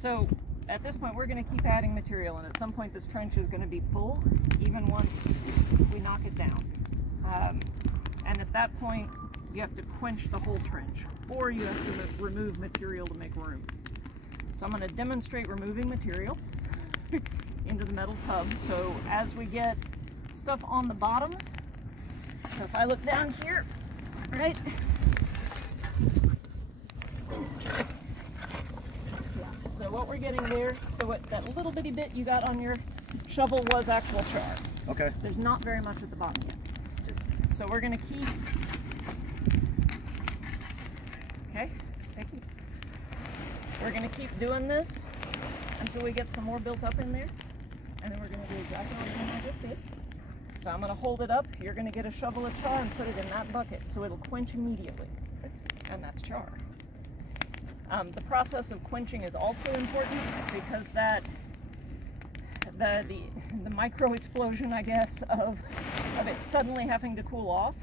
So at this point, we're going to keep adding material, and at some point this trench is going to be full, even once we knock it down. And at that point, you have to quench the whole trench, or you have to remove material to make room. So I'm going to demonstrate removing material into the metal tub. So as we get stuff on the bottom, so if I look down here, right? Yeah. So what we're getting there, so what that little bitty bit you got on your shovel was actual char. Okay. There's not very much at the bottom yet. So we're going to keep, okay, thank you. We're going to keep doing this until we get some more built up in there, and then we're going to do exactly what I just did. So I'm going to hold it up, you're going to get a shovel of char and put it in that bucket so it'll quench immediately, and that's char. The process of quenching is also important because that the micro explosion, I guess, of it suddenly having to cool off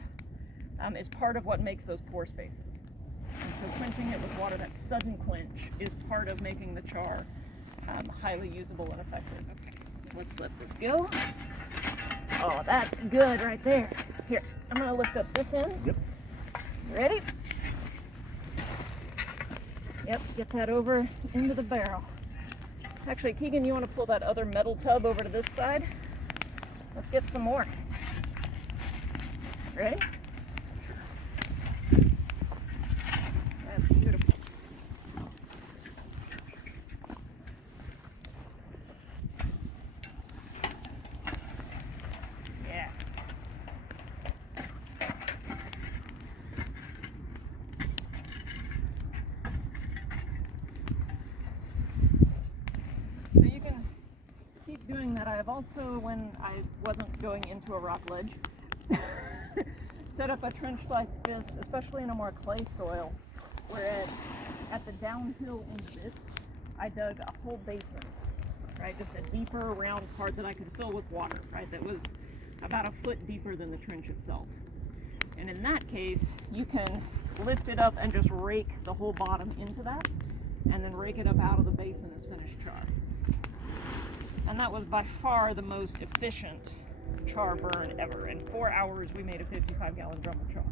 is part of what makes those pore spaces. And so quenching it with water, that sudden quench, is part of making the char highly usable and effective. Okay, let's let this go. Oh, that's good right there. Here, I'm going to lift up this end. Yep. You ready? Yep, get that over into the barrel. Actually, Keegan, you want to pull that other metal tub over to this side? Let's get some more. Ready? That's beautiful. Yeah. So you can keep doing that. I have also, when I wasn't going into a rock ledge, set up a trench like this, especially in a more clay soil, where at the downhill end of it, I dug a whole basin, right? Just a deeper round part that I could fill with water, right? That was about a foot deeper than the trench itself. And in that case, you can lift it up and just rake the whole bottom into that, and then rake it up out of the basin as finished char. And that was by far the most efficient char burn ever. In 4 hours, we made a 55-gallon drum of char.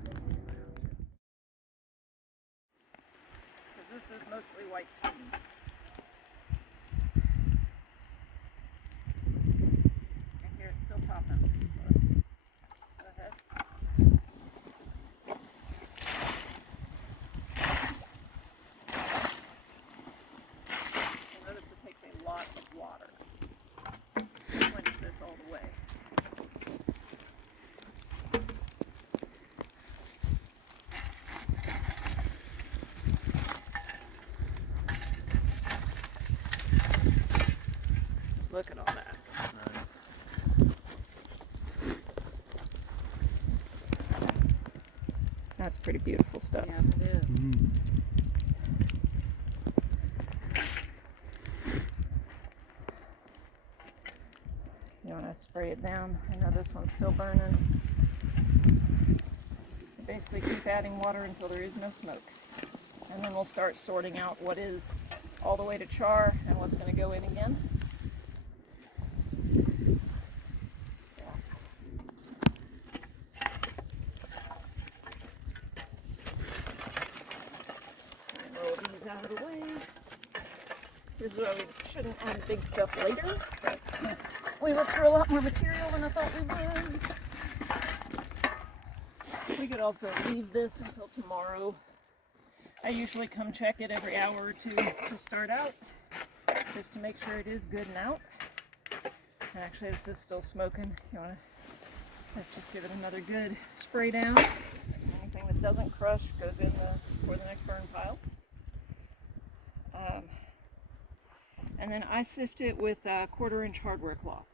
Because this is mostly white steam. And here it's still popping. So let's go ahead. You'll notice it takes a lot of water to quench this all the way. Look at all that. That's pretty beautiful stuff. Yeah, it is. Mm. You want to spray it down? I know this one's still burning. You basically keep adding water until there is no smoke. And then we'll start sorting out what is all the way to char and what's going to go in again. And roll these out of the way. This is why we shouldn't add big stuff later. But we went through a lot more material than I thought we would. We could also leave this until tomorrow. I usually come check it every hour or two to start out, just to make sure it is good and out. And actually this is still smoking. You want to let's just give it another good spray down. Anything that doesn't crush goes in for the next burn pile. And then I sift it with a 1/4-inch hardware cloth.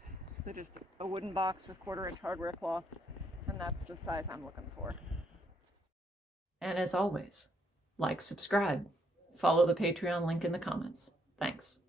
So just a wooden box with 1/4-inch hardware cloth, and that's the size I'm looking for. And as always, like, subscribe, follow the Patreon link in the comments. Thanks.